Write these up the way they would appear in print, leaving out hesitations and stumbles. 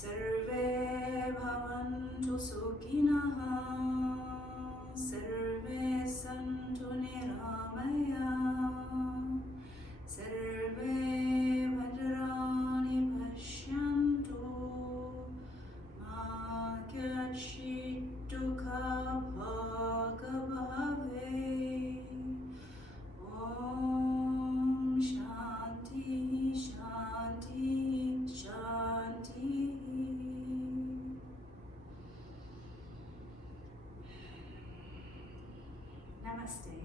Sarve bhavantu sukhinah, sarve santu niramaya, sarve bhadrani pashyantu, ma kachit dukha bhagavave. Om Shanti, Shanti, Shanti. Namaste.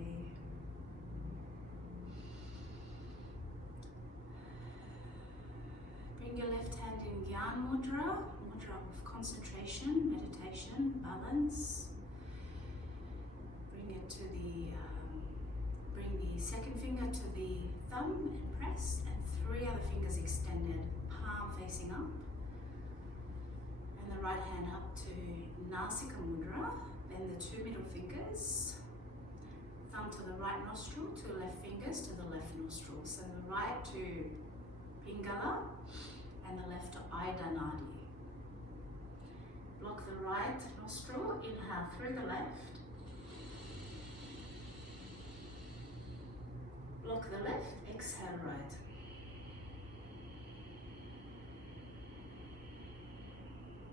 Bring your left hand in Gyan Mudra, mudra of concentration, meditation, balance. Bring the second finger to the thumb and press, and 3 other fingers extended, palm facing up. And the right hand up to Nasika Mudra. Bend the 2 middle fingers. Thumb to the right nostril, 2 left fingers to the left nostril. So the right to Pingala and the left to Ida Nadi. Block the right nostril, inhale through the left. Block the left, exhale right.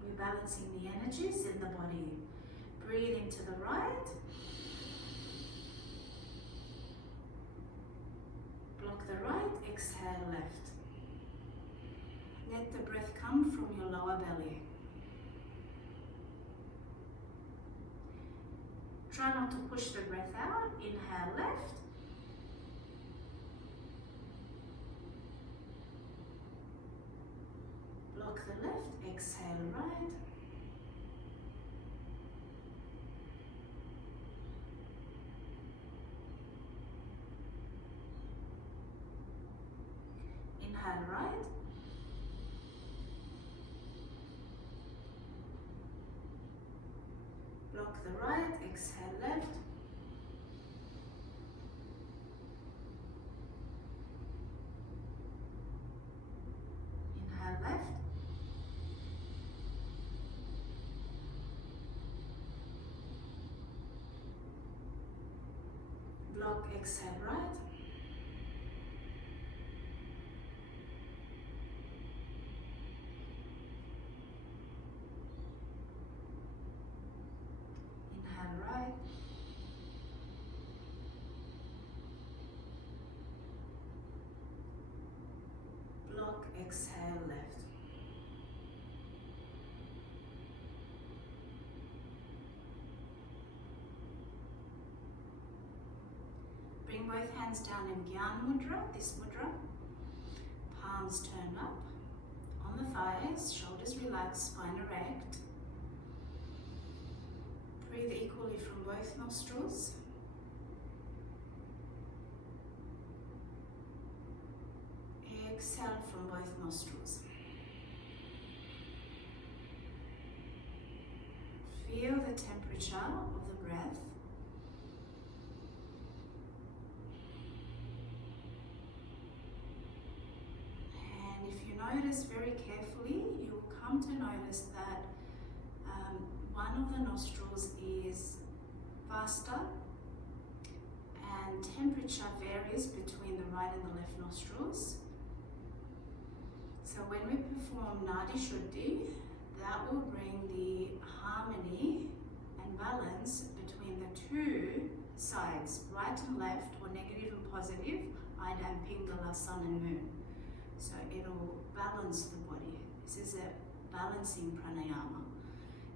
We're balancing the energies in the body. Breathe into the right. Block the right, exhale left. Let the breath come from your lower belly. Try not to push the breath out. Inhale left. Block the left, exhale right. Inhale right. Block the right, exhale left. Inhale left. Block, exhale right. Inhale right. Block, exhale left. Bring both hands down in Gyan Mudra, this mudra. Palms turn up on the thighs, shoulders relaxed, spine erect. Breathe equally from both nostrils. Exhale from both nostrils. Feel the temperature of the breath. And if you notice very carefully, you will come to notice that one of the nostrils is faster and temperature varies between the right and the left nostrils. So when we perform Nadi Shuddhi, that will bring the harmony and balance between the 2 sides, right and left, or negative and positive, Ida and Pingala, sun and moon. So it'll balance the body. This is a balancing pranayama.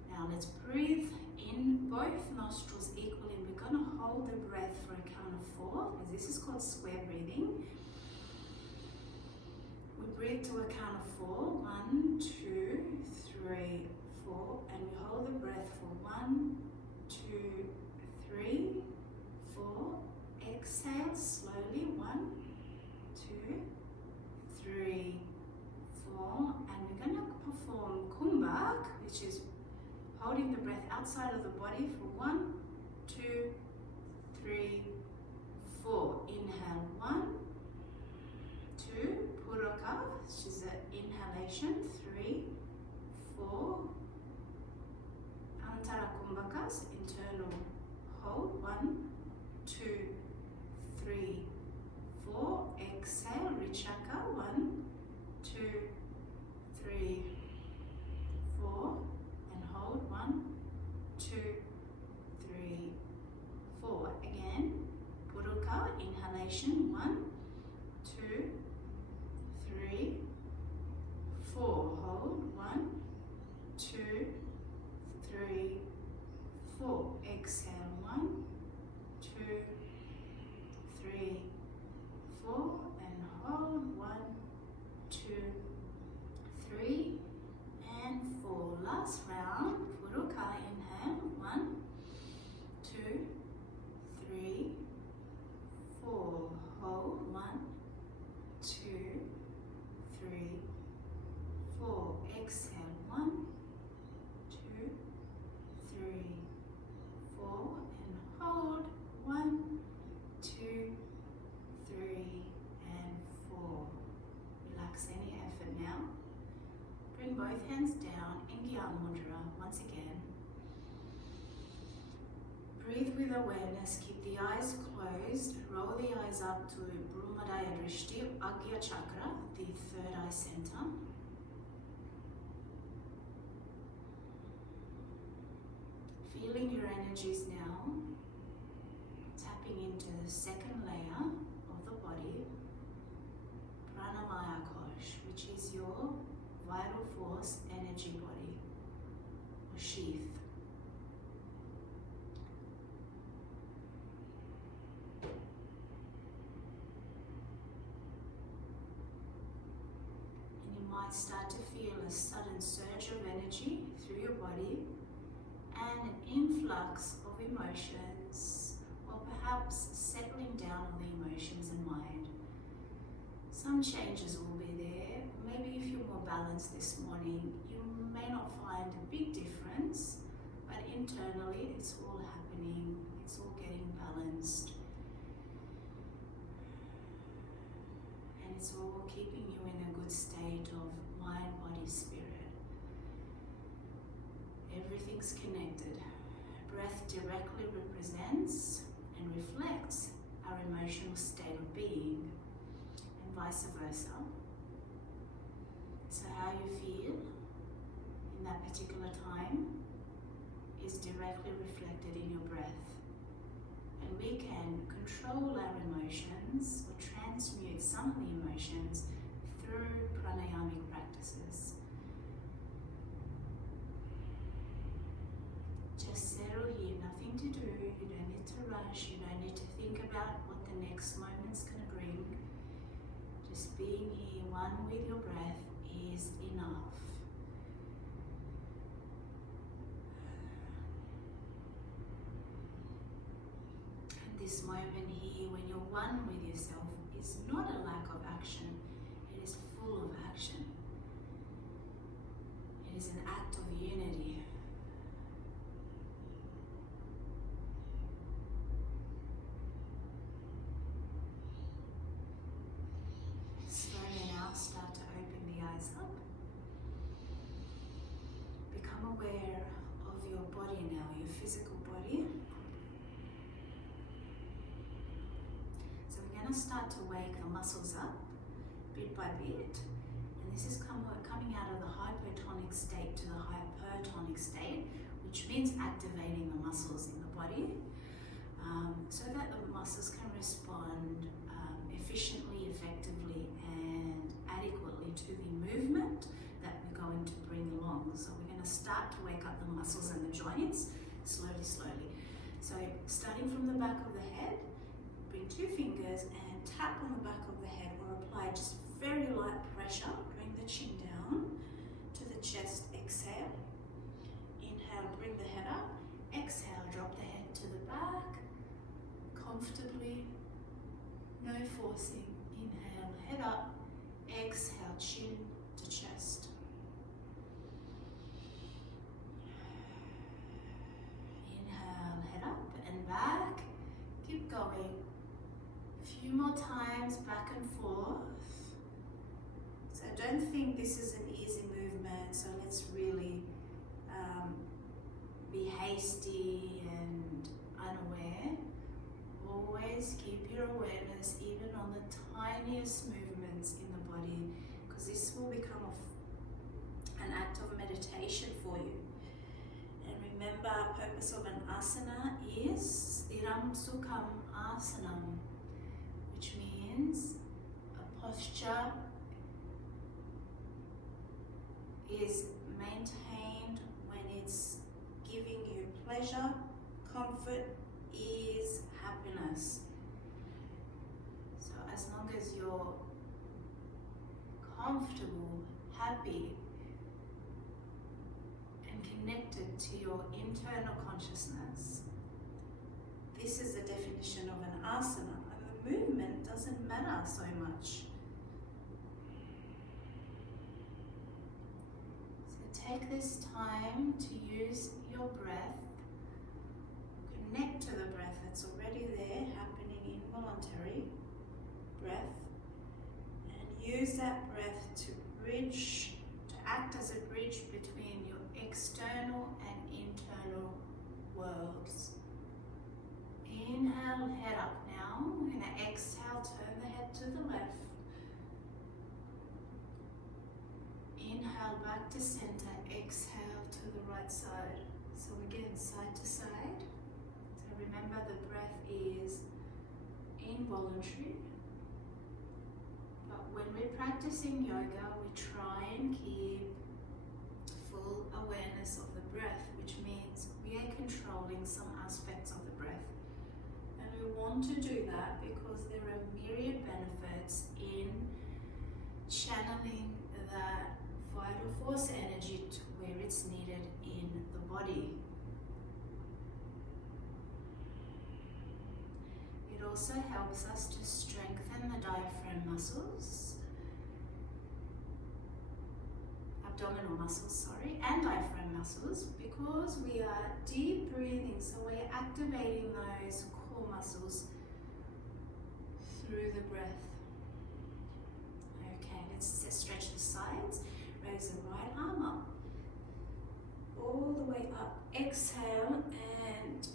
Now let's breathe in both nostrils equally, and we're going to hold the breath for a count of 4, because this is called square breathing. We breathe to a count of 4, 1, 2, 3, 4, and we hold the breath for 1, 2, 3, 4. Exhale slowly, 1, 2, 3, 4, and we're going to perform Kumbhak, which is holding the breath outside of the body for 1, 2, 3, 4. Inhale 1, 2, Puraka, which is an inhalation, 3, 4. Antara Kumbhakas, internal hold. 1, 2, 3, 4. Exhale, Richaka. 1, 2, 3, 4. And hold. 1, 2, 3, 4. Again, Puruka, inhalation. 1, 2, 3, 4. Hold. 1, 2, 3, 4. Exhale. 1, 2, 3, 4. And hold. 1, 2, 3, and 4. Last round. Puruka, inhale. 1, 2, 3, 4. Hold. 1, 2, 3, 4. Exhale. 1, 2, 3, 4. And hold. 1, 2, 3, and 4. Relax any effort now. Bring both hands down in Gyan Mudra once again. Breathe with awareness, keep the eyes closed, roll the eyes up to Brahmadaya Drishti, Agya Chakra, the third eye center. Feeling your energies now, tapping into the second layer of the body, Pranayama Kosh, which is your vital force energy body, or sheath. Might start to feel a sudden surge of energy through your body and an influx of emotions, or perhaps settling down on the emotions and mind. Some changes will be there. Maybe if you're more balanced this morning, you may not find a big difference, but internally it's all happening, it's all getting balanced. And it's all keeping you in a good state of mind, body, spirit. Everything's connected. Breath directly represents and reflects our emotional state of being, and vice versa. So how you feel in that particular time is directly reflected in your breath. And we can control our emotions or transmute some of the emotions through pranayamic practices. Just settle here, nothing to do, you don't need to rush, you don't need to think about what the next moment's going to bring. Just being here, one with your breath, is enough. And this moment here, when you're one with yourself, is not a lack of action, it is full of action. It is an act of unity. Slowly now start to open the eyes up. Become aware of your body now, your physical body. So we're going to start to wake the muscles up bit by bit. And this is coming out of the hypotonic state to the hypertonic state, which means activating the muscles in the body, so that the muscles can respond efficiently, effectively, and adequately to the movement that we're going to bring along. So we're going to start to wake up the muscles and the joints slowly, slowly. So starting from the back of the head, bring 2 fingers and tap on the back of the head, or apply just very light pressure. Bring the chin down to the chest. Exhale. Inhale, bring the head up. Exhale, drop the head to the back. Comfortably, no forcing. Inhale, head up. Exhale, chin to chest. Inhale, head up and back. Keep going. A few more times, back and forth. So don't think this is an easy movement, so let's really be hasty and unaware. Always keep your awareness even on the tiniest movements in the body, because this will become an act of meditation for you. And remember, our purpose of an asana is Stiram Sukham Asanam, which means a posture is maintained when it's giving you pleasure, comfort, ease, happiness. So as long as you're comfortable, happy, and connected to your internal consciousness, this is the definition of an asana. And the movement doesn't matter so much. Take this time to use your breath. Connect to the breath that's already there, happening involuntary breath, and use that breath to act as a bridge between your external and internal worlds. Inhale, head up now, and exhale, turn the head to the left. Inhale back to center, exhale to the right side. So again, side to side. So remember, the breath is involuntary. But when we're practicing yoga, we try and keep full awareness of the breath, which means we are controlling some aspects of the breath. And we want to do that because there are myriad benefits in channeling that vital force energy to where it's needed in the body. It also helps us to strengthen the diaphragm muscles, abdominal muscles, and diaphragm muscles, because we are deep breathing, so we're activating those core muscles through the breath. Okay, let's stretch the sides. Raise the right arm up, all the way up. Exhale and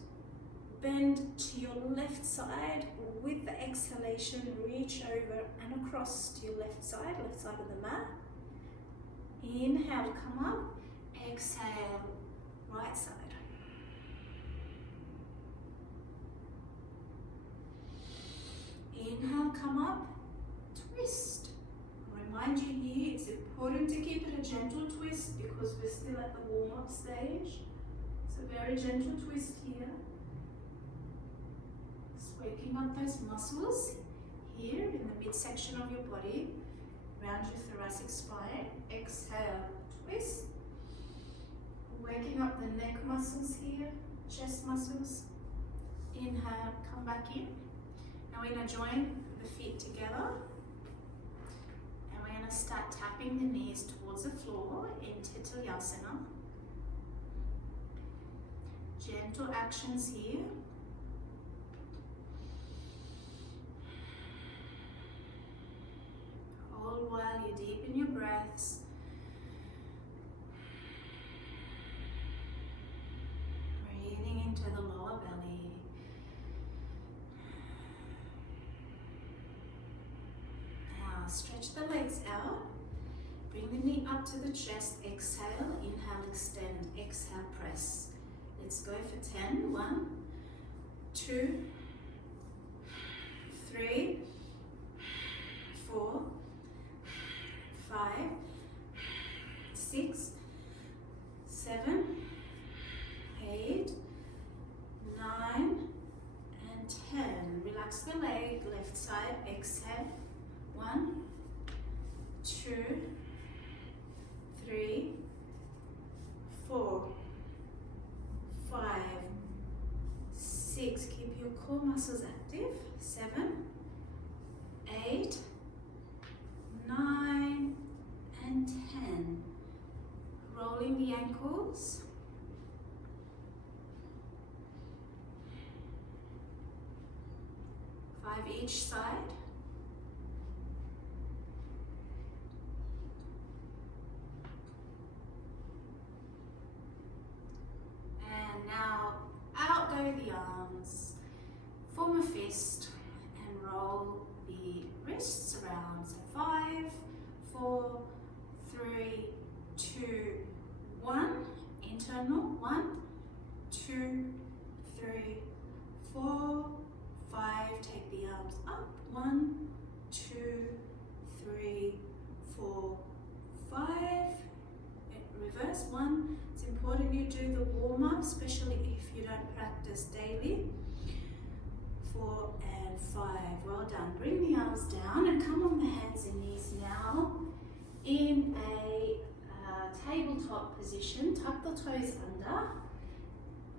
bend to your left side. With the exhalation, reach over and across to your left side of the mat. Inhale, come up. Exhale, right side. Inhale, come up. Twist. Remind you here, it's important to keep it a gentle twist because we're still at the warm-up stage. So very gentle twist here. Just waking up those muscles here in the midsection of your body, around your thoracic spine. Exhale, twist. Waking up the neck muscles here, chest muscles. Inhale, come back in. Now we're going to join the feet together. We're going to start tapping the knees towards the floor in Titayasana. Gentle actions here. All while you deepen your breaths. Breathing into the lower belly. Stretch the legs out, bring the knee up to the chest, exhale, inhale, extend, exhale, press. Let's go for 10. 1, 2, 3, 4, 5, 6, 7, 8, 9, and 10. Relax the leg, left side, exhale. 1, 2, 3, 4, 5, 6. Keep your core muscles active. 7, 8, 9, and 10. Rolling the ankles. 5 each side. arms, form a fist, and roll the wrists around. So 5, 4, 3, 2, 1. Internal. 1, 2, 3, 4, 5. Take the arms up. 1, 2, 3, 4, 5. Reverse. 1. It's important you do the warm-up, especially if you don't practice daily. 4 and 5. Well done. Bring the arms down and come on the hands and knees now in a tabletop position. Tuck the toes under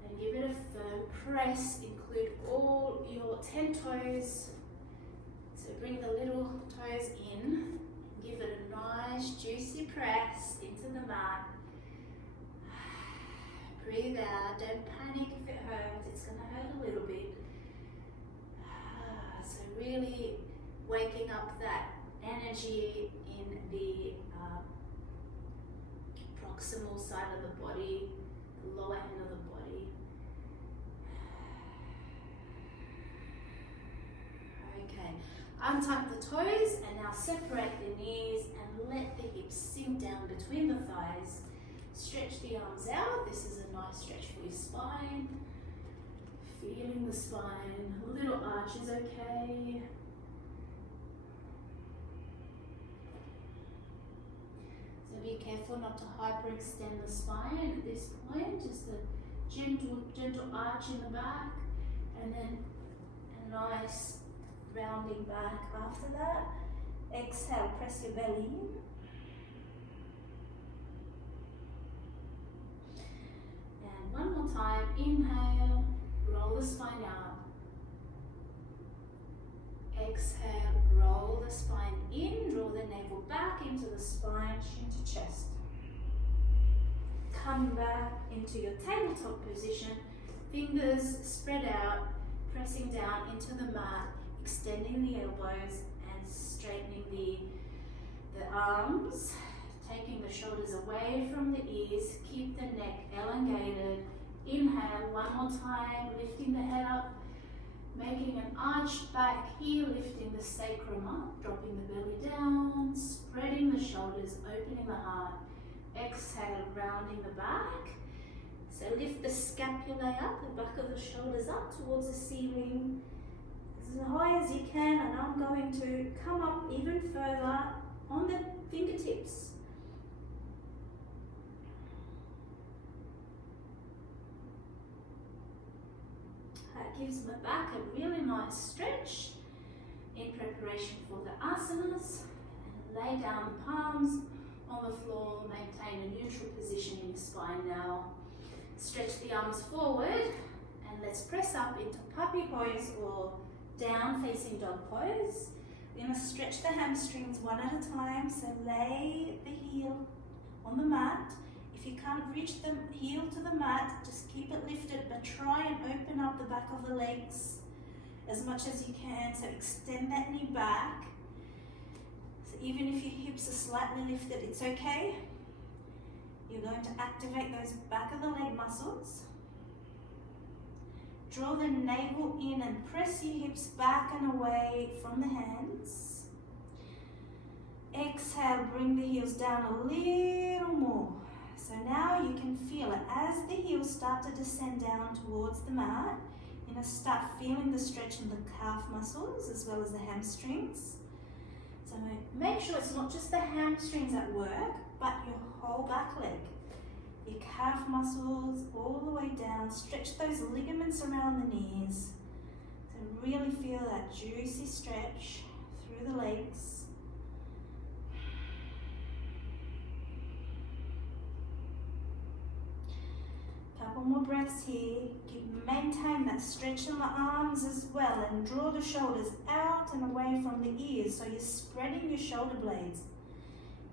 and give it a firm press. Include all your 10 toes. So bring the little toes in. Give it a nice juicy press into the mat. Breathe out. Don't panic if it hurts. It's going to hurt a little bit. So really waking up that energy in the proximal side of the body, the lower end of the body. Okay, untuck the toes and now separate the knees and let the hips sink down between the thighs. Stretch the arms out. This is a nice stretch for your spine. Feeling the spine. A little arch is okay. So be careful not to hyperextend the spine at this point. Just a gentle arch in the back, and then a nice rounding back after that. Exhale, press your belly in. And one more time, inhale, roll the spine out. Exhale, roll the spine in, draw the navel back into the spine, chin to chest. Come back into your tabletop position, fingers spread out, pressing down into the mat, extending the elbows and straightening the arms, taking the shoulders away from the ears, keep the neck elongated. Inhale, one more time, lifting the head up, making an arched back here, lifting the sacrum up, dropping the belly down, spreading the shoulders, opening the heart. Exhale, rounding the back. So lift the scapulae up, the back of the shoulders up towards the ceiling, as high as you can, and I'm going to come up even further on the fingertips. That gives my back a really nice stretch in preparation for the asanas. And lay down the palms on the floor, maintain a neutral position in your spine now. Stretch the arms forward and let's press up into puppy pose or down facing dog pose. We're going to stretch the hamstrings one at a time, so lay the heel on the mat. If you can't reach the heel to the mat, just keep it lifted, but try and open up the back of the legs as much as you can. So extend that knee back. So even if your hips are slightly lifted, it's okay. You're going to activate those back of the leg muscles. Draw the navel in and press your hips back and away from the hands. Exhale, bring the heels down a little more. So now you can feel it as the heels start to descend down towards the mat. You're going to start feeling the stretch in the calf muscles as well as the hamstrings. So make sure it's not just the hamstrings at work, but your whole back leg. Your calf muscles all the way down. Stretch those ligaments around the knees. So really feel that juicy stretch through the legs. Couple more breaths here. Maintain that stretch in the arms as well, and draw the shoulders out and away from the ears, so you're spreading your shoulder blades.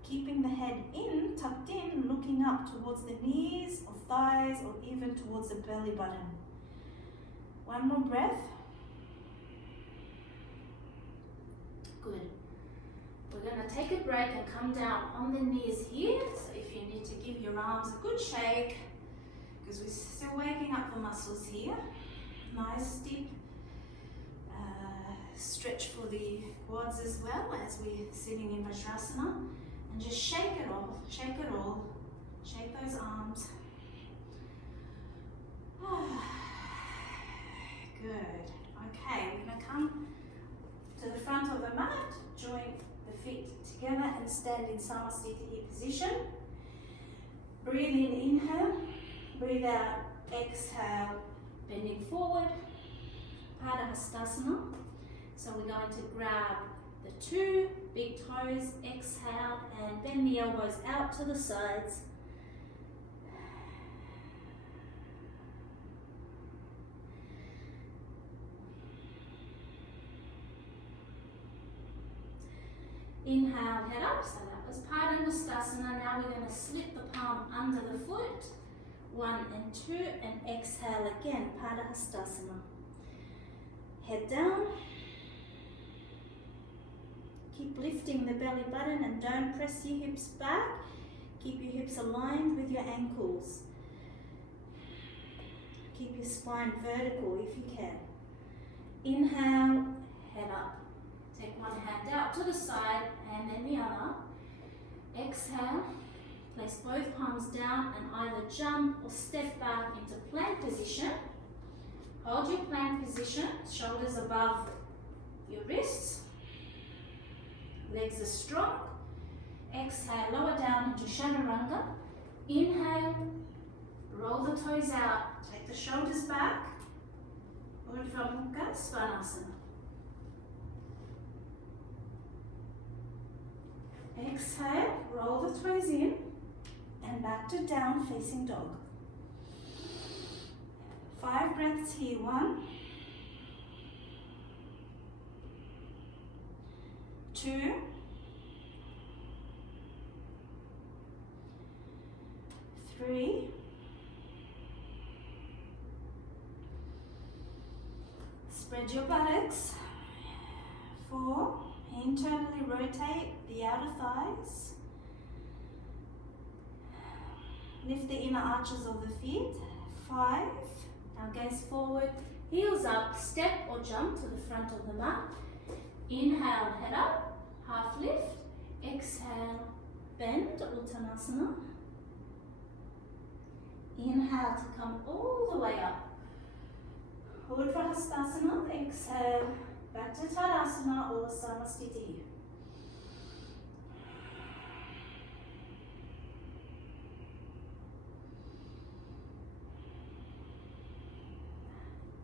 Keeping the head in, tucked in, looking up towards the knees or thighs or even towards the belly button. One more breath. Good. We're going to take a break and come down on the knees here. So if you need to give your arms a good shake, because we're still waking up the muscles here. Nice deep stretch for the quads as well as we're sitting in Vajrasana. And just shake it all, shake it all. Shake those arms. Good. Okay, we're going to come to the front of the mat, join the feet together and stand in Samasthiti position. Breathe in, inhale. Breathe out, exhale, bending forward. Padahastasana. So we're going to grab the two big toes, exhale, and bend the elbows out to the sides. Inhale, head up. So that was Padahastasana. Now we're going to slip the palm under the foot. 1 and 2, and exhale again, Padahastasana. Head down. Keep lifting the belly button and don't press your hips back. Keep your hips aligned with your ankles. Keep your spine vertical if you can. Inhale, head up. Take one hand out to the side and then the other. Exhale, place both palms down and either jump or step back into plank position. Hold your plank position, shoulders above your wrists. Legs are strong. Exhale, lower down into Chaturanga. Inhale, roll the toes out. Take the shoulders back. Urdhva Mukha Svanasana. Exhale, roll the toes in and back to down facing dog. 5 breaths here. 1, 2, 3, spread your buttocks. 4, internally rotate the outer thighs. Lift the inner arches of the feet. 5, now gaze forward, heels up, step or jump to the front of the mat. Inhale, head up, half lift. Exhale, bend, Uttanasana. Inhale to come all the way up. Urdhva Hastasana. Exhale, back to Tadasana or Samasthiti.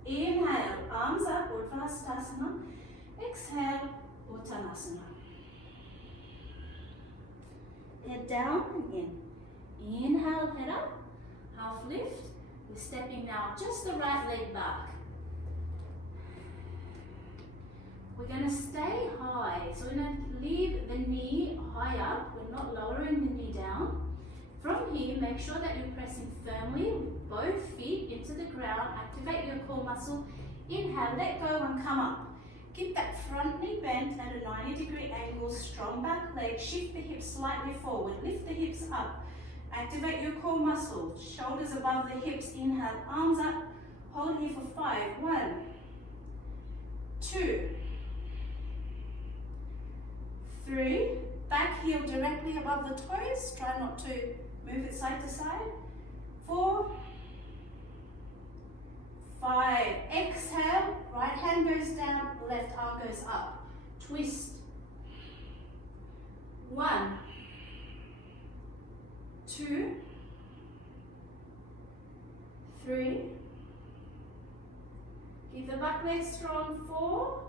Inhale, arms up, Urdhva Hastasana. Exhale, Uttanasana. Head down and in. Inhale, head up, half lift. We're stepping now just the right leg back. We're going to stay high. So we're going to leave the knee high up. We're not lowering the knee down. From here, make sure that you're pressing firmly with both feet into the ground. Activate your core muscle. Inhale, let go and come up. Keep that front knee bent at a 90-degree angle, strong back leg, shift the hips slightly forward, lift the hips up, activate your core muscle, shoulders above the hips, inhale, arms up, hold here for 5, 1, 2, 3, back heel directly above the toes, try not to move it side to side, 4, 5, exhale, right hand goes down, left arm goes up, twist, 1, 2, 3, keep the back leg strong, 4,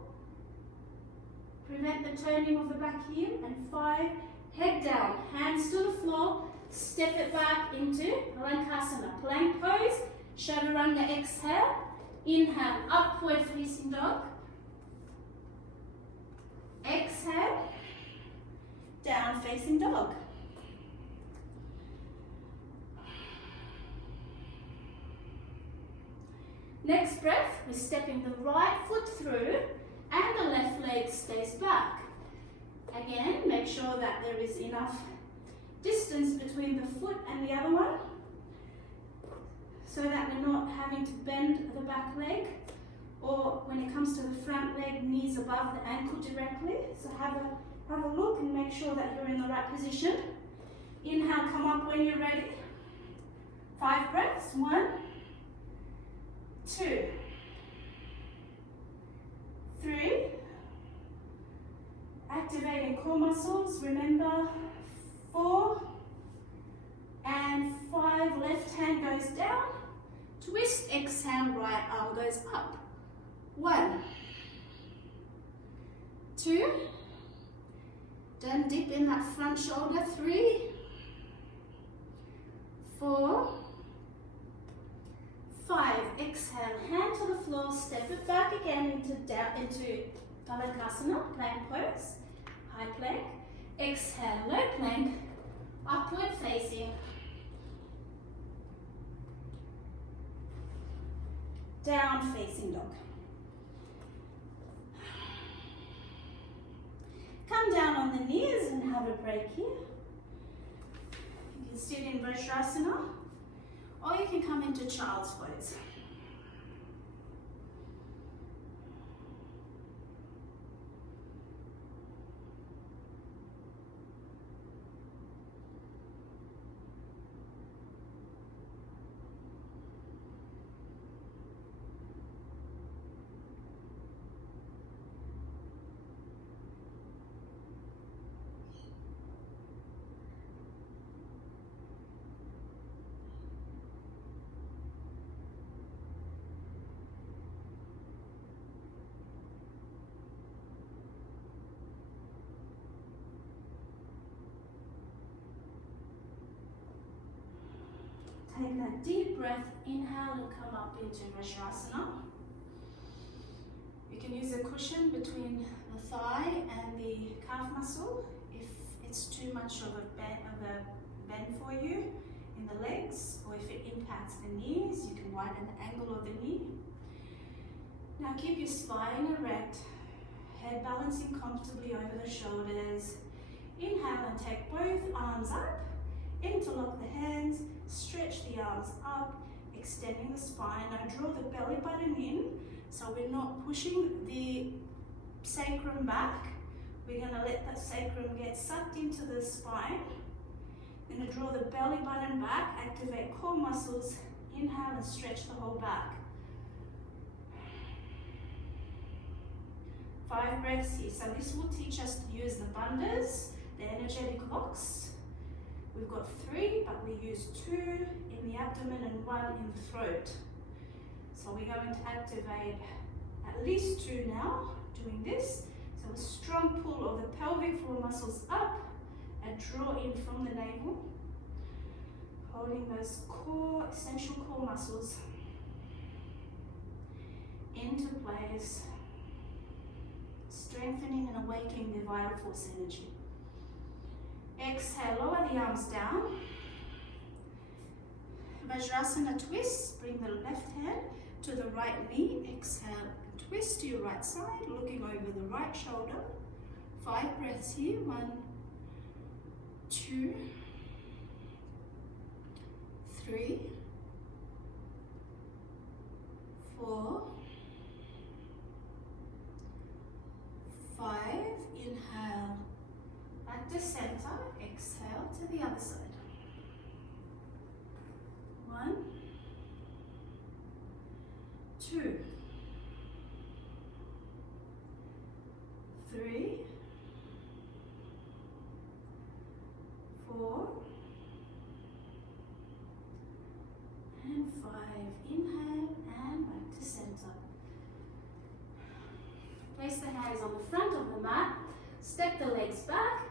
prevent the turning of the back heel, and 5, head down, hands to the floor, step it back into Palankasana, plank pose, Chaturanga, exhale, inhale, upward facing dog, exhale, down facing dog. Next breath, we're stepping the right foot through and the left leg stays back. Again, make sure that there is enough distance between the foot and the other one. so that we're not having to bend the back leg, or when it comes to the front leg, knees above the ankle directly. So have a look and make sure that you're in the right position. Inhale, come up when you're ready. 5 breaths. 1, 2, 3. Activating core muscles. Remember, 4 and 5. Left hand goes down. Twist, exhale, right arm goes up. 1, 2. Don't dip in that front shoulder. 3, 4, 5. Exhale, hand to the floor, step it back again into Baladhasana, plank pose, high plank. Exhale, low plank, upward facing. Down facing dog. Come down on the knees and have a break here. You can sit in Vajrasana, or you can come into child's pose. Take that deep breath, inhale and come up into Vajrasana. You can use a cushion between the thigh and the calf muscle if it's too much of a bend for you in the legs, or if it impacts the knees, you can widen the angle of the knee. Now keep your spine erect, head balancing comfortably over the shoulders. Inhale and take both arms up, interlock the hands, stretch the arms up, extending the spine. Now draw the belly button in, so we're not pushing the sacrum back. We're going to let that sacrum get sucked into the spine. Going to draw the belly button back, activate core muscles. Inhale and stretch the whole back. 5 breaths here. So this will teach us to use the bandhas, the energetic locks. We've got 3, but we use 2 in the abdomen and 1 in the throat. So we're going to activate at least 2 now, doing this. So a strong pull of the pelvic floor muscles up and draw in from the navel, holding those core, essential core muscles into place, strengthening and awakening the vital force energy. Exhale, lower the arms down. Vajrasana twist, bring the left hand to the right knee. Exhale, twist to your right side, looking over the right shoulder. 5 breaths here. 1, 2, 3, 4, 5. Inhale, back to center. Exhale to the other side. 1, 2, 3, 4, and 5. Inhale and back to center. Place the hands on the front of the mat, step the legs back,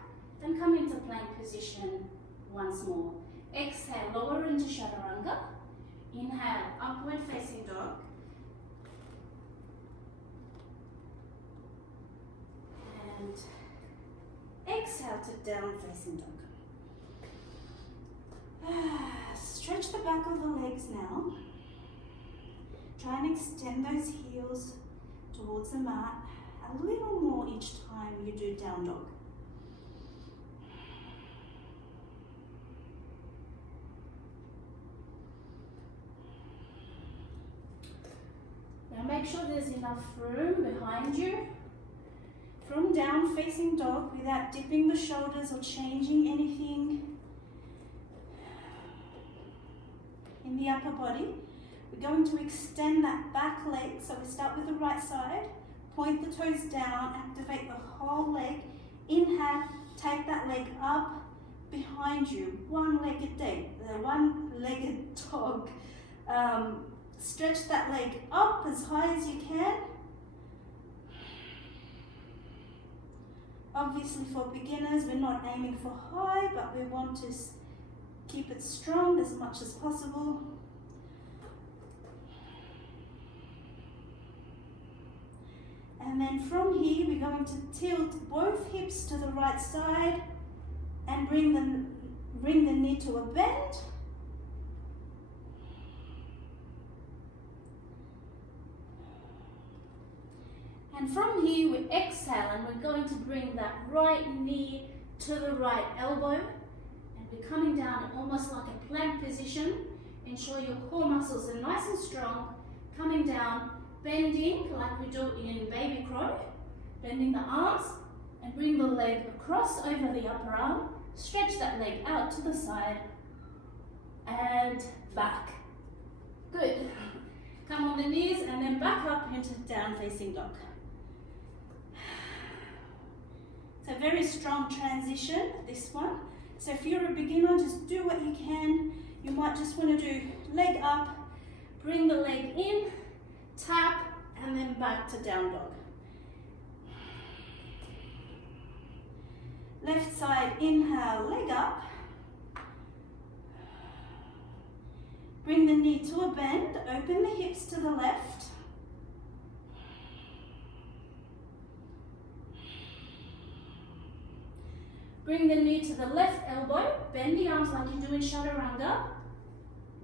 and come into plank position once more. Exhale, lower into Chaturanga. Inhale, upward facing dog. And exhale to down facing dog. Stretch the back of the legs now. Try and extend those heels towards the mat a little more each time you do down dog. sure there's enough room behind you. From down facing dog, without dipping the shoulders or changing anything in the upper body, we're going to extend that back leg. So we start with the right side, point the toes down, activate the whole leg. Inhale, take that leg up behind you, one-legged dog. Stretch that leg up as high as you can. Obviously for beginners, we're not aiming for high, but we want to keep it strong as much as possible. And then from here, we're going to tilt both hips to the right side and bring the knee to a bend. And from here, we exhale and we're going to bring that right knee to the right elbow. And we're coming down almost like a plank position. Ensure your core muscles are nice and strong. Coming down, bending like we do in baby crow. Bending the arms and bring the leg across over the upper arm. Stretch that leg out to the side and back. Good. Come on the knees and then back up into down facing dog. It's a very strong transition, this one. So if you're a beginner, just do what you can. You might just want to do leg up, bring the leg in, tap, and then back to down dog. Left side, inhale, leg up. Bring the knee to a bend, open the hips to the left. Bring the knee to the left elbow, bend the arms like you do in chaturanga.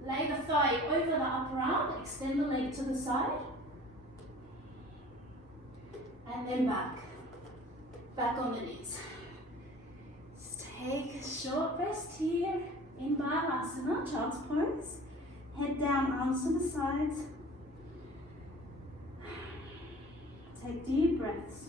Lay the thigh over the upper arm, extend the leg to the side. And then back. Back on the knees. Just take a short rest here in Bio-asana, child's pose. Head down, arms to the sides. Take deep breaths.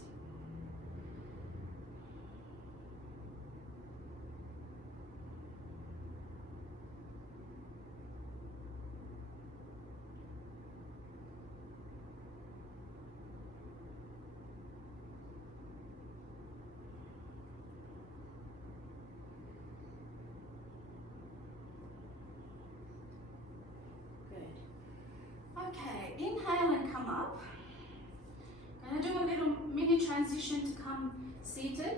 Okay, inhale and come up. I'm going to do a little mini transition to come seated.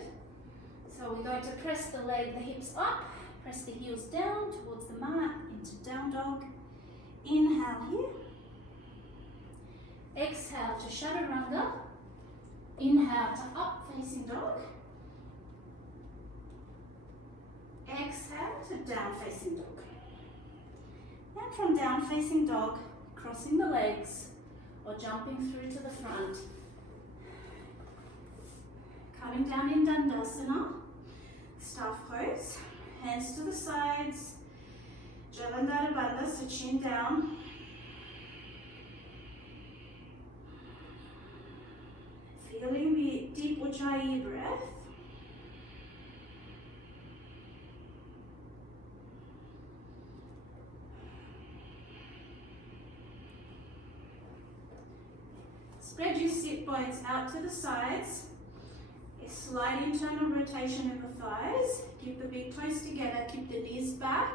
So we're going to press the hips up, press the heels down towards the mat into down dog. Inhale here. Exhale to chaturanga. Inhale to up facing dog. Exhale to down facing dog. And from down facing dog, crossing the legs or jumping through to the front. Coming down in Dandasana, staff pose, hands to the sides, Jalandhara Bandha, so chin down. Feeling the deep Ujjayi breath. Spread your sit bones out to the sides. A slight internal rotation of the thighs. Keep the big toes together, keep the knees back.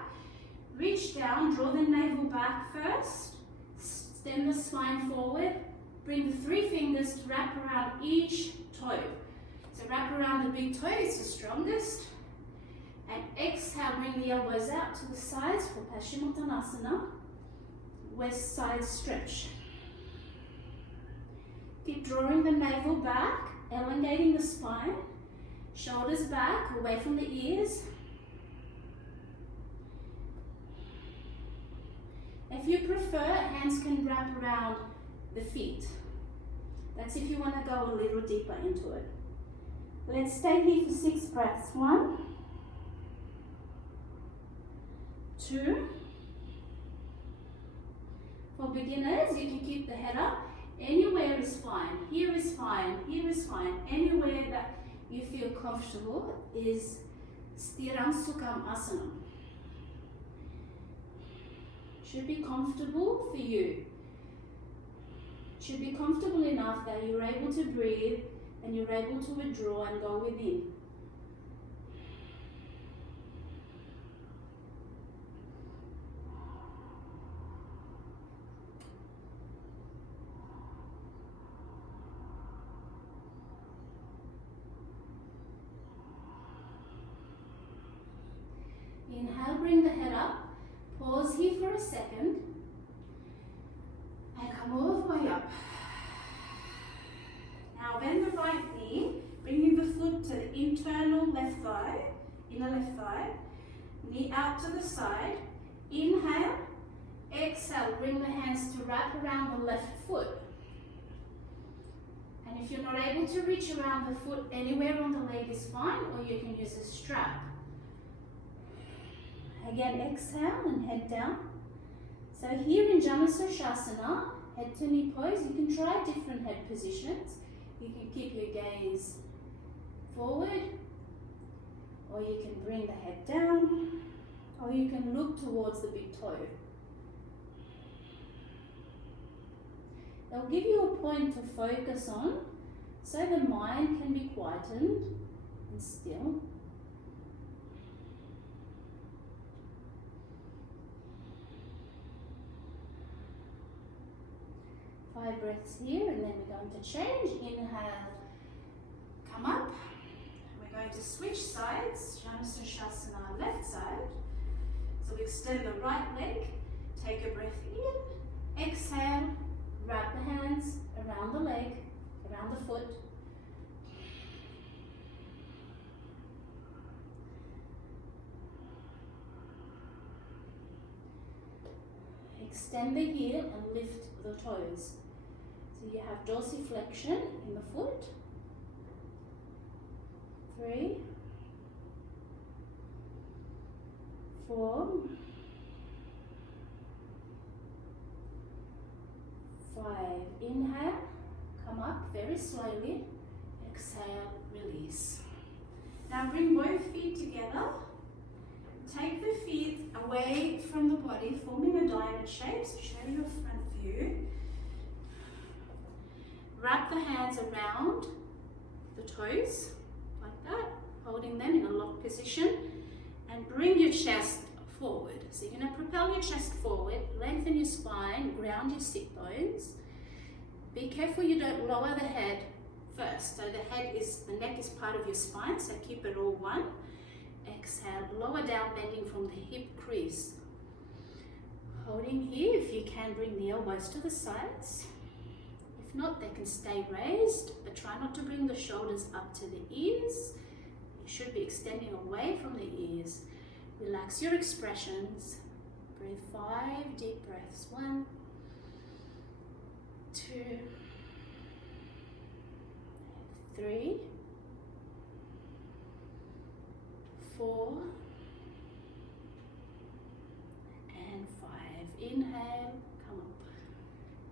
Reach down, draw the navel back first. Extend the spine forward. Bring the 3 fingers to wrap around each toe. So wrap around the big toe, it's the strongest. And exhale, bring the elbows out to the sides for Paschimottanasana. West side stretch. Keep drawing the navel back, elongating the spine, shoulders back, away from the ears. If you prefer, hands can wrap around the feet. That's if you want to go a little deeper into it. Let's stay here for 6 breaths. 1, 2. For beginners, you can keep the head up. Anywhere is fine. Here is fine. Here is fine. Anywhere that you feel comfortable is Sthirang Sukham Asana. Should be comfortable for you. Should be comfortable enough that you're able to breathe and you're able to withdraw and go within. Inhale, bring the head up. Pause here for a second. And come all the way up. Now bend the right knee, bringing the foot to the internal left thigh, inner left thigh. Knee out to the side. Inhale. Exhale, bring the hands to wrap around the left foot. And if you're not able to reach around the foot, anywhere on the leg is fine, or you can use a strap. Again, exhale and head down. So here in Janasurshasana, head to knee pose, you can try different head positions. You can keep your gaze forward, or you can bring the head down, or you can look towards the big toe. They'll give you a point to focus on so the mind can be quietened and still. 5 breaths here, and then we're going to change. Inhale, come up. We're going to switch sides. Janasurshasana, left side. So we extend the right leg. Take a breath in. Exhale. Wrap the hands around the leg, around the foot. Extend the heel and lift the toes. So you have dorsiflexion in the foot. 3, 4, 5. Inhale, come up very slowly. Exhale, release. Now bring both feet together. Take the feet away from the body, forming a diamond shape. So show your front view. Wrap the hands around the toes, like that, holding them in a locked position. And bring your chest forward. So you're going to propel your chest forward, lengthen your spine, ground your sit bones. Be careful you don't lower the head first. So the neck is part of your spine, so keep it all one. Exhale, lower down, bending from the hip crease. Holding here, if you can, bring the elbows to the sides. If not, they can stay raised, but try not to bring the shoulders up to the ears. You should be extending away from the ears. Relax your expressions. Breathe 5 deep breaths. 1, 2, 3, 4, and 5. Inhale, come up.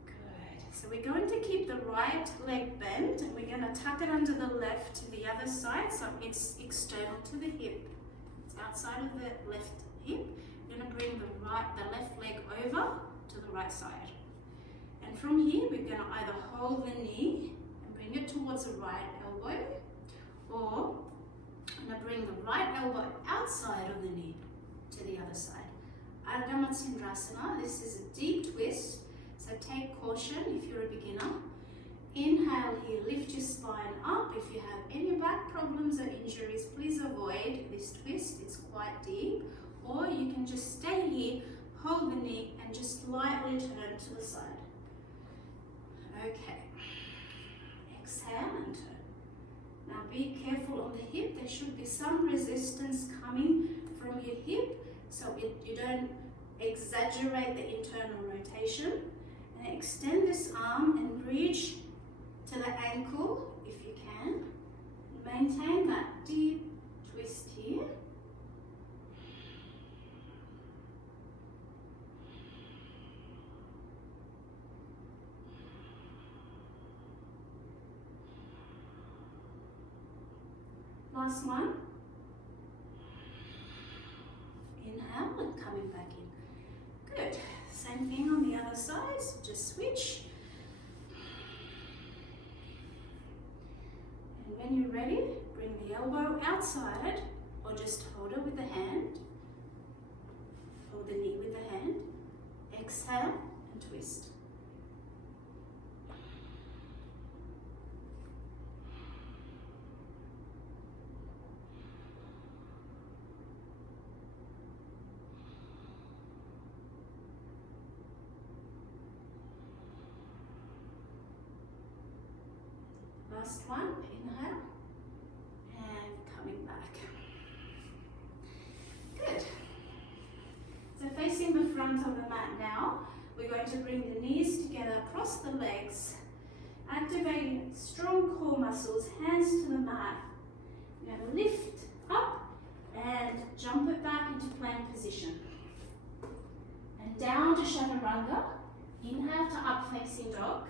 Good. So we're going to keep the right leg bent, and we're going to tuck it under the left to the other side, so it's external to the hip. It's outside of the left hip. We're going to bring the left leg over to the right side. And from here, we're going to either hold the knee and bring it towards the right elbow, or I'm going to bring the right elbow outside of the knee to the other side. Ardha Matsyendrasana, this is a deep twist, so take caution if you're a beginner. Inhale here, lift your spine up. If you have any back problems or injuries, please avoid this twist, it's quite deep. Or you can just stay here, hold the knee, and just lightly turn to the side. Okay, exhale and turn. Now be careful on the hip. There should be some resistance coming from your hip, so you don't exaggerate the internal rotation. And extend this arm and reach to the ankle if you can. Maintain that deep twist here. Last one. Inhale and coming back in. Good. Same thing on the other side, so just switch. And when you're ready, bring the elbow outside or just hold it with the hand. Hold the knee with the hand. Exhale and twist. Last one, inhale, and coming back. Good. So facing the front of the mat now, we're going to bring the knees together across the legs, activating strong core muscles, hands to the mat. You're going to lift up and jump it back into plank position. And down to chaturanga. Inhale to up facing dog.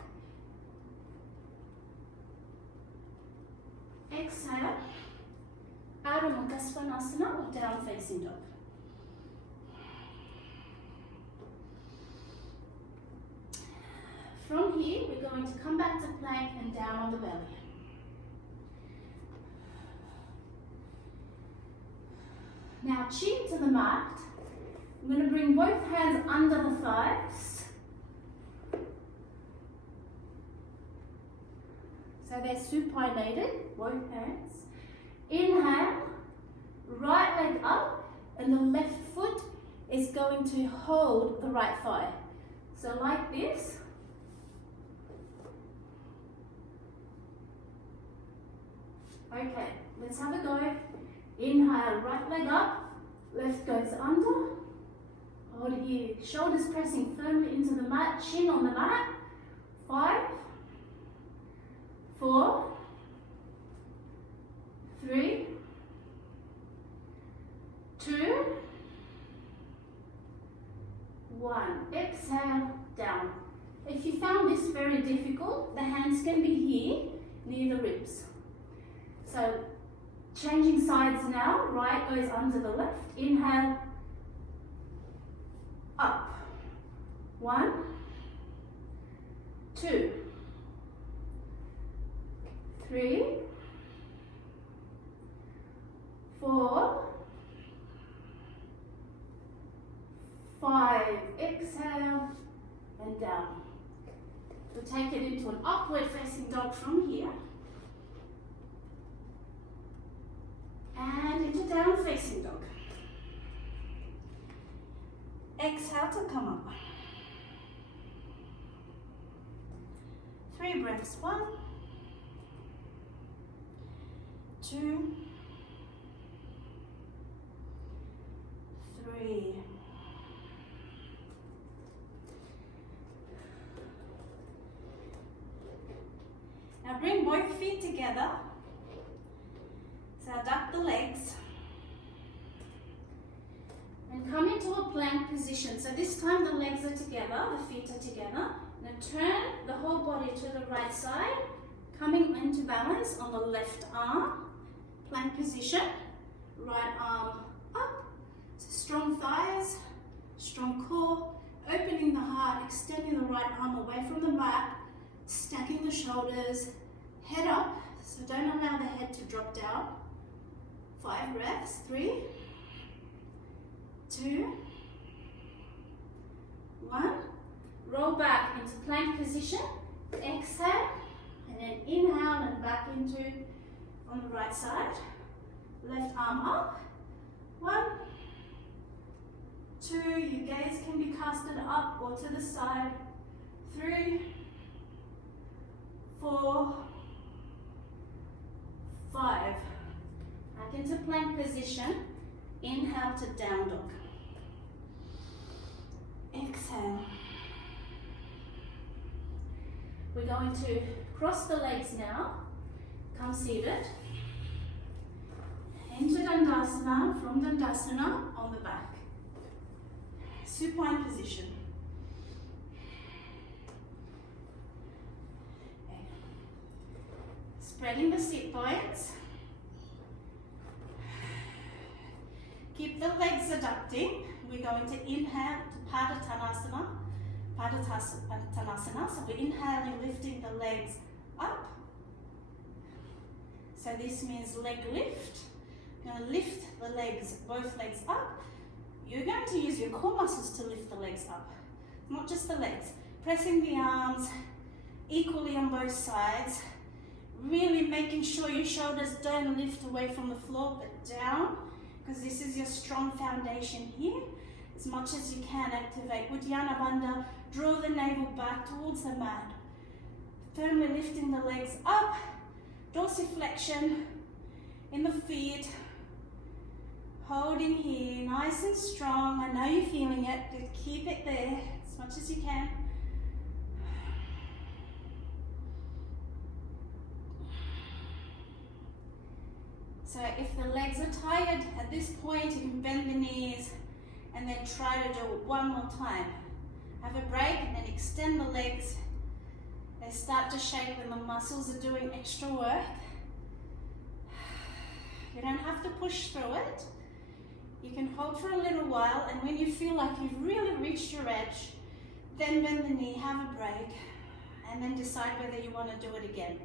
Exhale, Ardha Mukha Svanasana or down facing dog. From here, we're going to come back to plank and down on the belly. Now chin to the mat. I'm going to bring both hands under the thighs. So they're supinated, both hands. Inhale, right leg up, and the left foot is going to hold the right thigh. So like this. Okay, let's have a go. Inhale, right leg up, left goes under. Hold here, shoulders pressing firmly into the mat, chin on the mat. 5, 4, 3, 2, 1. Exhale, down. If you found this very difficult, the hands can be here, near the ribs. So, changing sides now, right goes under the left. Inhale, up. 1, 2, 3, 4, 5. Exhale and down. We'll take it into an upward facing dog from here. And into down facing dog. Exhale to come up. 3 breaths. 1, 2, 3. Now bring both feet together. So duck the legs. And come into a plank position. So this time the legs are together, the feet are together. Now turn the whole body to the right side, coming into balance on the left arm. Plank position, right arm up. So strong thighs, strong core, opening the heart, extending the right arm away from the mat, stacking the shoulders, head up, so don't allow the head to drop down. 5 breaths, 3, 2, 1. Roll back into plank position, exhale, and then inhale and back into on the right side. Left arm up. 1, 2, your gaze can be casted up or to the side. 3, 4, 5. Back into plank position. Inhale to down dog. Exhale. We're going to cross the legs now. Come seated. Into Dandasana, from Dandasana on the back. Supine position. Okay. Spreading the sit bones. Keep the legs adducting. We're going to inhale to Padottanasana. Padottanasana. So we're inhaling, lifting the legs up. So this means leg lift. You're going to lift the legs, both legs up. You're going to use your core muscles to lift the legs up, not just the legs. Pressing the arms equally on both sides. Really making sure your shoulders don't lift away from the floor, but down, because this is your strong foundation here. As much as you can, activate Uddiyana Bandha. Draw the navel back towards the mat. Firmly lifting the legs up. Dorsiflexion in the feet. Holding here, nice and strong. I know you're feeling it. Just keep it there as much as you can. So if the legs are tired, at this point you can bend the knees and then try to do it one more time. Have a break and then extend the legs. They start to shake when the muscles are doing extra work. You don't have to push through it. You can hold for a little while, and when you feel like you've really reached your edge, then bend the knee, have a break, and then decide whether you want to do it again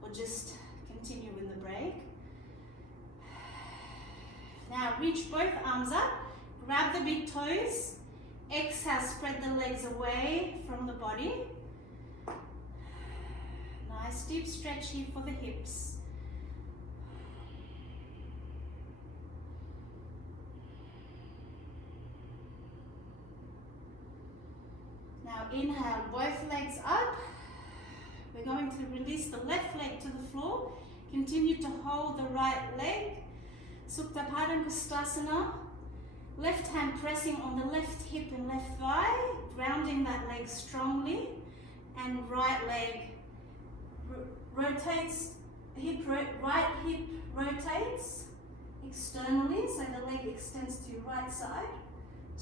or just continue with the break. Now reach both arms up, grab the big toes, exhale, spread the legs away from the body. Nice deep stretch here for the hips. Now inhale, both legs up. We're going to release the left leg to the floor. Continue to hold the right leg. Supta Padangustasana. Left hand pressing on the left hip and left thigh, grounding that leg strongly. And right leg rotates, right hip rotates externally, so the leg extends to your right side.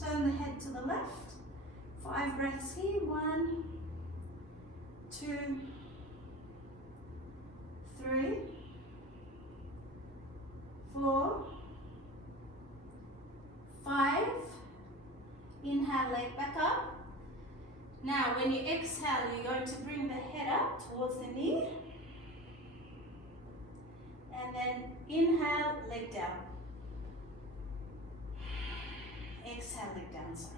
Turn the head to the left. 5 breaths here. 1, 2, 3, 4, 5. Inhale, leg back up. Now when you exhale, you're going to bring the head up towards the knee. And then inhale, leg down. Exhale, leg down, sorry.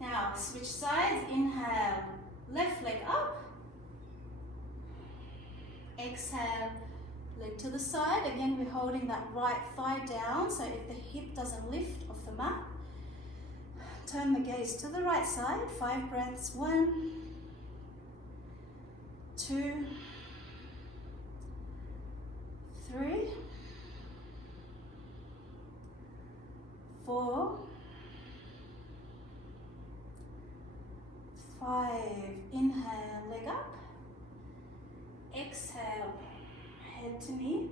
Now switch sides. Inhale, left leg up. Exhale, leg to the side. Again, we're holding that right thigh down, so if the hip doesn't lift off the mat. Turn the gaze to the right side. 5 breaths. 1, 2, 3, 4, 5. Inhale, leg up. Exhale, head to knee.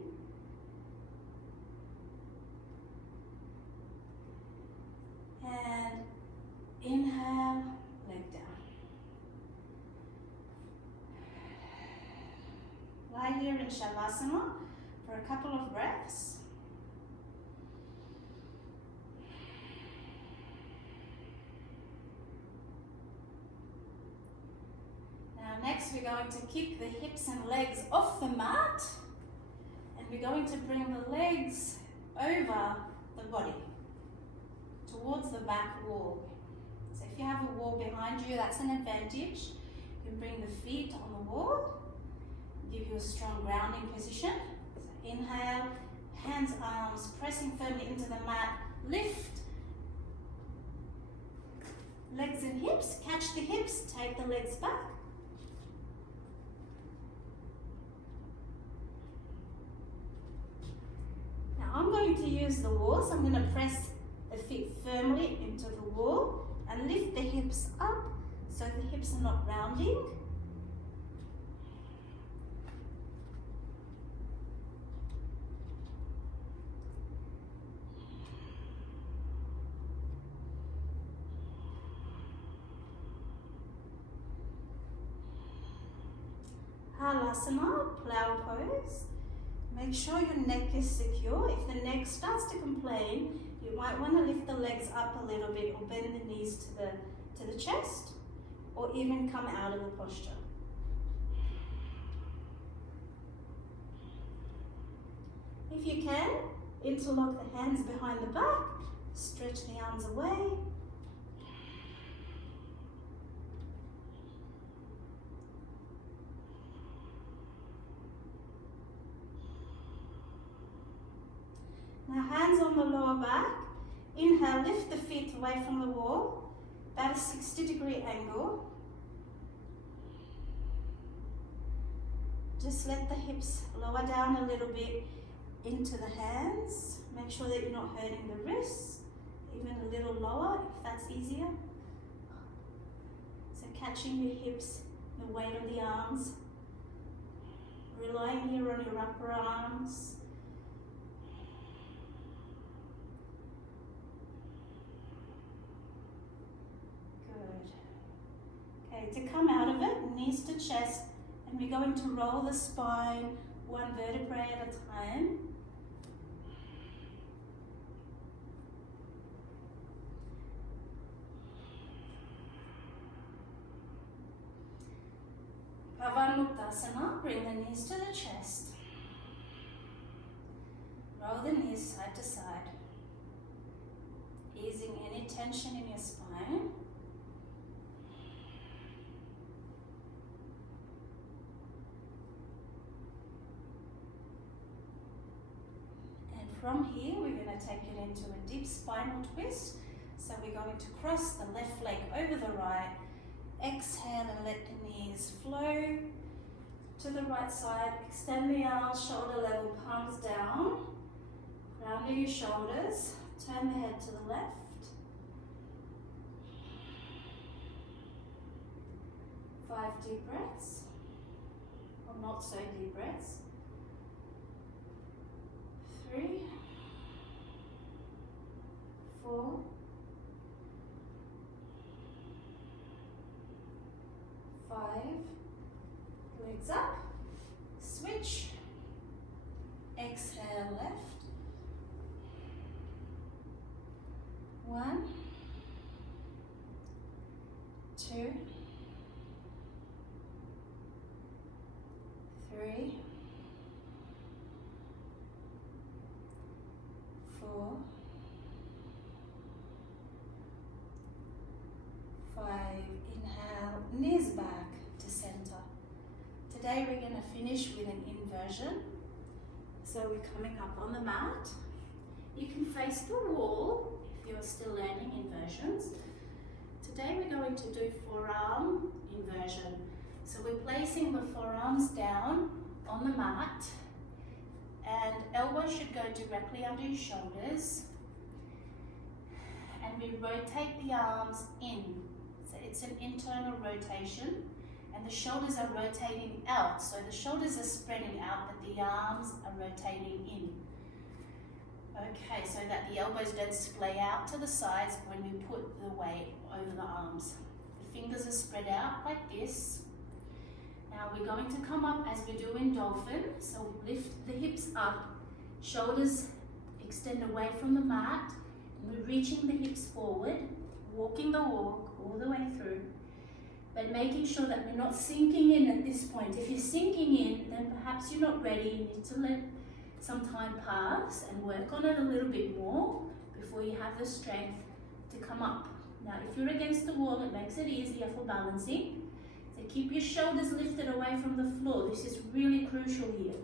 And inhale, leg down. Lie here in Shavasana for a couple of breaths. Next, we're going to kick the hips and legs off the mat, and we're going to bring the legs over the body towards the back wall. So if you have a wall behind you, that's an advantage. You can bring the feet on the wall, give you a strong grounding position. So inhale, hands, arms, pressing firmly into the mat, lift. Legs and hips, catch the hips, take the legs back. I'm going to use the wall, so I'm going to press the feet firmly into the wall and lift the hips up so the hips are not rounding. Halasana, plow pose. Make sure your neck is secure. If the neck starts to complain, you might want to lift the legs up a little bit or bend the knees to the chest, or even come out of the posture. If you can, interlock the hands behind the back, stretch the arms away. Now hands on the lower back. Inhale, lift the feet away from the wall, about a 60-degree angle. Just let the hips lower down a little bit into the hands. Make sure that you're not hurting the wrists, even a little lower if that's easier. So catching your hips, the weight of the arms, relying here on your upper arms. To come out of it, knees to chest, and we're going to roll the spine one vertebrae at a time. Pavanmuktasana, bring the knees to the chest. Roll the knees side to side, easing any tension in your spine. From here, we're going to take it into a deep spinal twist. So we're going to cross the left leg over the right. Exhale and let the knees flow to the right side. Extend the arms, shoulder level, palms down. Rounding your shoulders. Turn the head to the left. 5 deep breaths, or not so deep breaths. 3, 4, 5, legs up, switch, exhale left, 1, 2, 3, 4, 5, inhale, knees back to center. Today we're going to finish with an inversion. So we're coming up on the mat. You can face the wall if you're still learning inversions. Today we're going to do forearm inversion. So we're placing the forearms down on the mat, and elbows should go directly under your shoulders, and we rotate the arms in. So it's an internal rotation, and the shoulders are rotating out. So the shoulders are spreading out, but the arms are rotating in. Okay, so that the elbows don't splay out to the sides when we put the weight over the arms. The fingers are spread out like this. Now we're going to come up as we do in dolphin. So lift the hips up, shoulders extend away from the mat, and we're reaching the hips forward, walking the walk all the way through, but making sure that we're not sinking in at this point. If you're sinking in, then perhaps you're not ready. You need to let some time pass and work on it a little bit more before you have the strength to come up. Now if you're against the wall, it makes it easier for balancing. So keep your shoulders lifted away from the floor. This is really crucial here.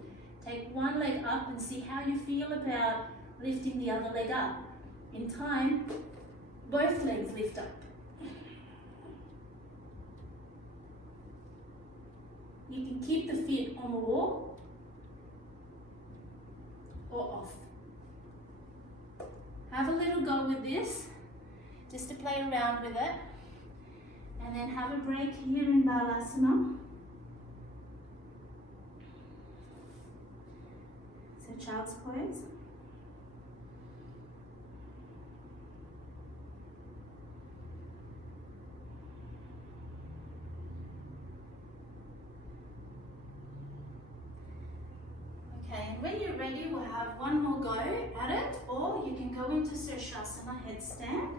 Take one leg up and see how you feel about lifting the other leg up. In time, both legs lift up. You can keep the feet on the wall or off. Have a little go with this, just to play around with it. And then have a break here in Balasana. So child's pose. Okay, and when you're ready, we'll have one more go at it, or you can go into Sirsasana headstand.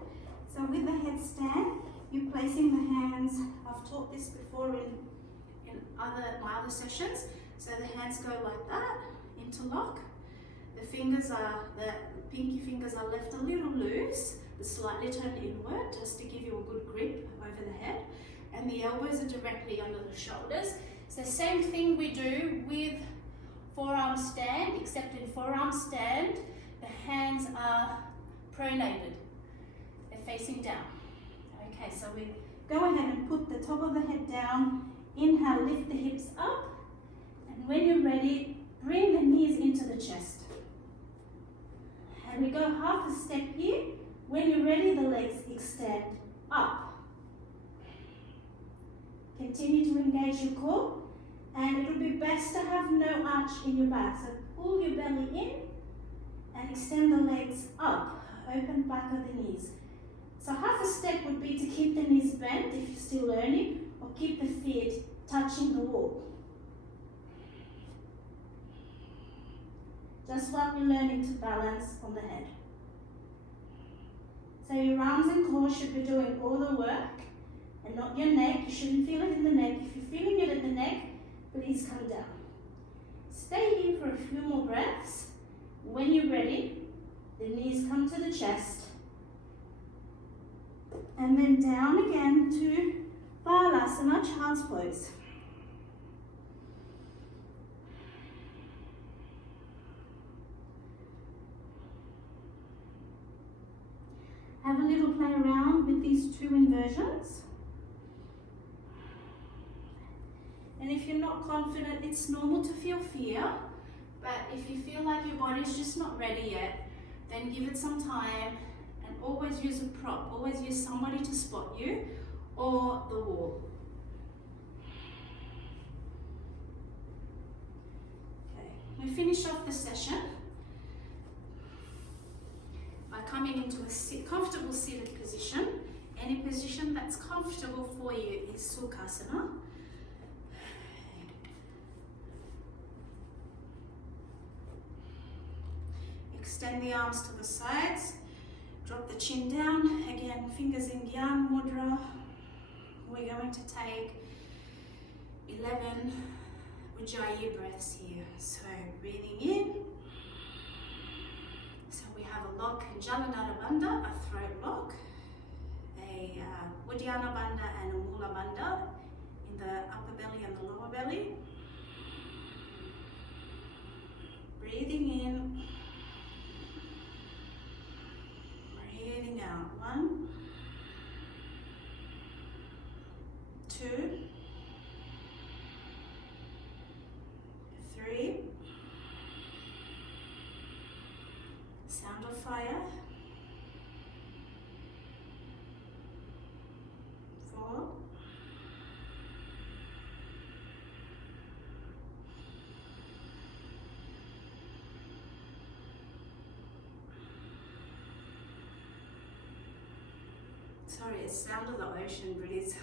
So with the headstand, you're placing the hands, I've taught this before in my other sessions, so the hands go like that, interlock. The pinky fingers are left a little loose, but slightly turned inward, just to give you a good grip over the head, and the elbows are directly under the shoulders. It's the same thing we do with forearm stand, except in forearm stand, the hands are pronated. They're facing down. Okay, so we go ahead and put the top of the head down. Inhale, lift the hips up. And when you're ready, bring the knees into the chest. And we go half a step here. When you're ready, the legs extend up. Continue to engage your core. And it'll be best to have no arch in your back. So pull your belly in and extend the legs up. Open back of the knees. So half a step would be to keep the knees bent if you're still learning, or keep the feet touching the wall. Just like we're learning to balance on the head. So your arms and core should be doing all the work and not your neck. You shouldn't feel it in the neck. If you're feeling it in the neck, please come down. Stay here for a few more breaths. When you're ready, the knees come to the chest. And then down again to Balasana, child's pose. Have a little play around with these two inversions. And if you're not confident, it's normal to feel fear, but if you feel like your body's just not ready yet, then give it some time and always use a prop. Always use somebody to spot you or the wall. Okay, we finish off the session by coming into a comfortable seated position. Any position that's comfortable for you is Sukhasana. Extend the arms to the sides, drop the chin down, again fingers in Gyan Mudra. We're going to take 11 Ujjayi breaths here. So breathing in, so we have a lock in Jalanara Bandha, a throat lock, a Uddiyana Bandha and a Mula Bandha in the upper belly and the lower belly. Breathing in, breathing out. 1, 2, 3. Sound of fire. 4. Sorry, it's sound of the ocean breeze.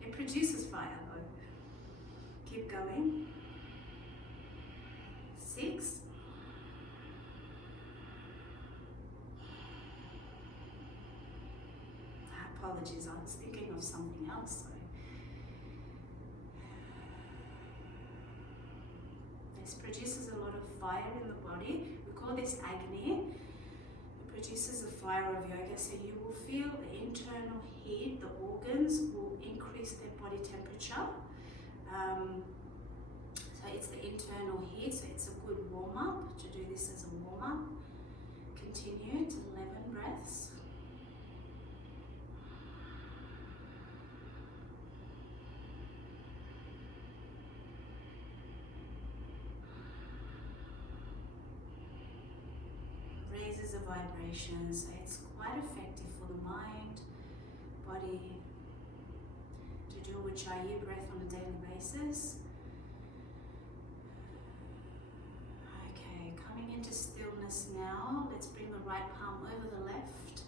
It produces fire though. Keep going. 6. Apologies, I was thinking of something else. So. This produces a lot of fire in the body. We call this Agni. It produces a fire of yoga, so you will feel the internal heat, the organs will increase their body temperature. So it's the internal heat, so it's a good warm-up to do this as a warm-up. Continue to 11 breaths. Raises the vibration, so it's quite effective for the mind, body, to do Ujjayi breath on a daily basis. Okay, coming into stillness now. Let's bring the right palm over the left.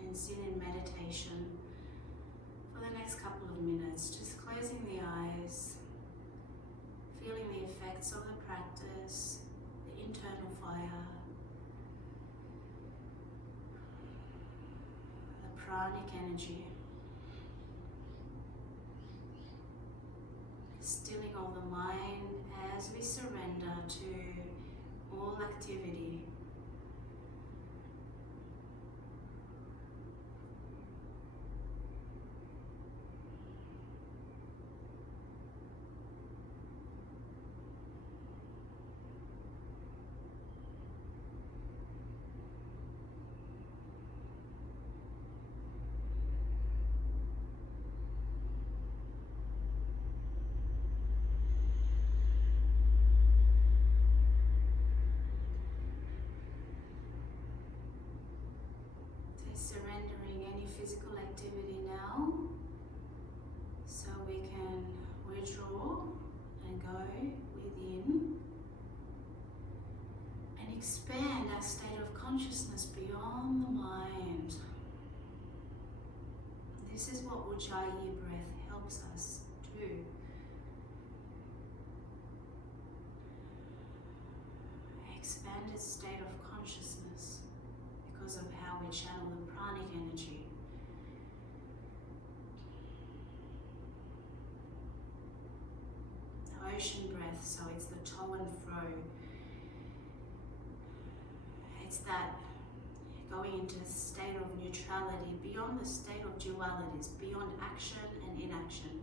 And sit in meditation for the next next couple of minutes, just closing the eyes, feeling the effects of the practice, the internal fire, the pranic energy, stilling all the mind as we surrender to all activity. Surrendering any physical activity now, so we can withdraw and go within and expand our state of consciousness beyond the mind. This is what Ujjayi breath helps us do. Expanded state of consciousness because of how we channel the pranic energy. The ocean breath, so it's the to and fro. It's that going into a state of neutrality, beyond the state of dualities, beyond action and inaction.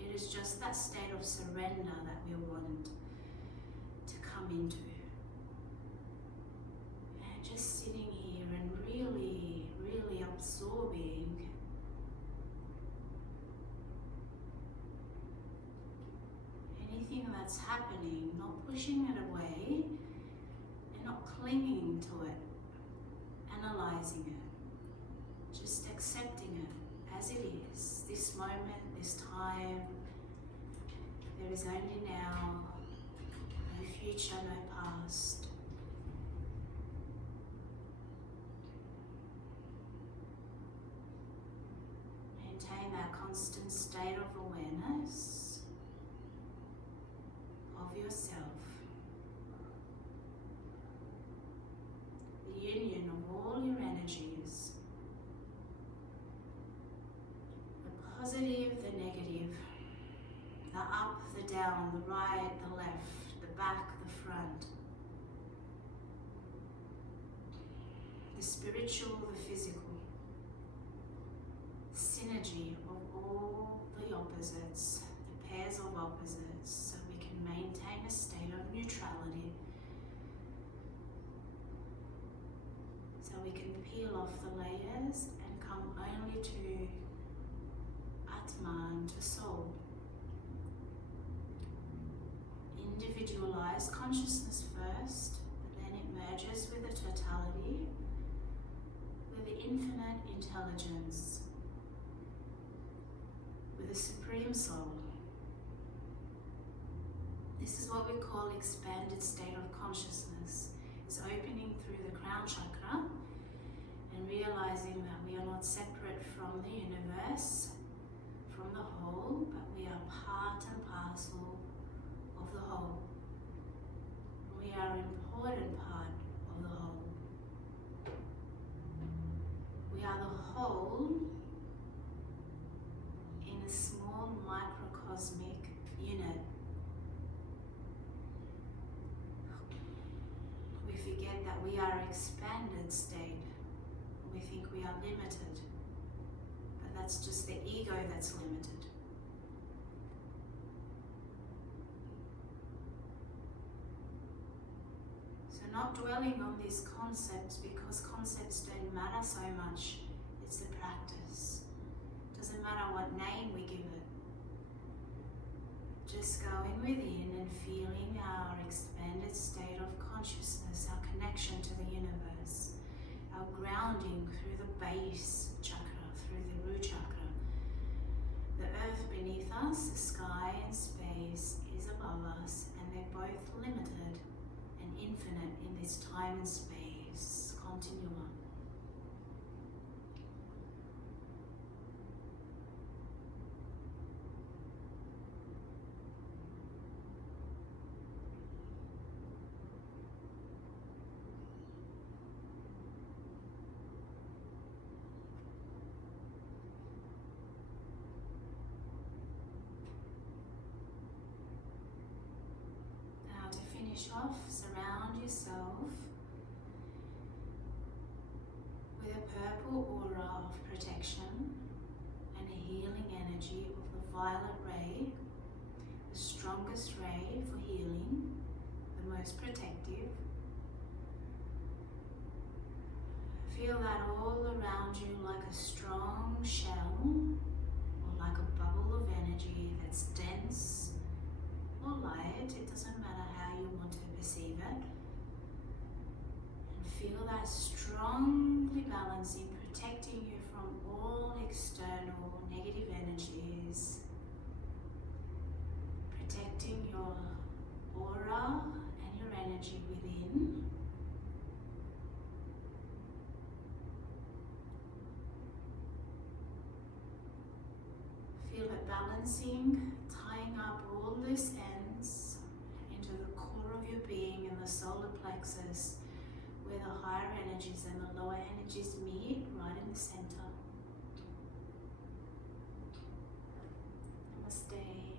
It is just that state of surrender that we want to come into. And just sitting here and really, really absorbing anything that's happening, not pushing it away and not clinging to it, analyzing it, just accepting it as it is, this moment, this time. There is only now, no future, no past. Maintain that constant state of awareness of yourself. The union of all your energies, the positive, the negative, the up, the down, the right, the left, the back, the front, the spiritual, the physical, synergy of all the opposites, the pairs of opposites, so we can maintain a state of neutrality, so we can peel off the layers and come only to Atman, to soul. Individualize consciousness first, but then it merges with the totality, with the infinite intelligence, with the Supreme Soul. This is what we call expanded state of consciousness. It's opening through the crown chakra and realizing that we are not separate from the universe, from the whole, but we are part and parcel of the whole. We are an important part of the whole. We are the whole in a small microcosmic unit. We forget that we are expanded state. We think we are limited, but that's just the ego that's limited. So not dwelling on these concepts, because concepts don't matter so much. It's the practice. Doesn't matter what name we give it. Just going within and feeling our expanded state of consciousness, our connection to the universe, our grounding through the base chakra, through the root chakra. The earth beneath us, the sky and space is above us, and they're both limited and infinite in this time and space continuum. finish off, surround yourself with a purple aura of protection and a healing energy of the violet ray, the strongest ray for healing, the most protective. Feel that all around you like a strong shell or like a bubble of energy that's dense or light. It doesn't matter how you want to perceive it. And feel that strongly balancing, protecting you from all external negative energies, protecting your aura and your energy within. Feel it balancing, tying up all loose ends into the core of your being and the solar plexus, where the higher energies and the lower energies meet, right in the center. Namaste.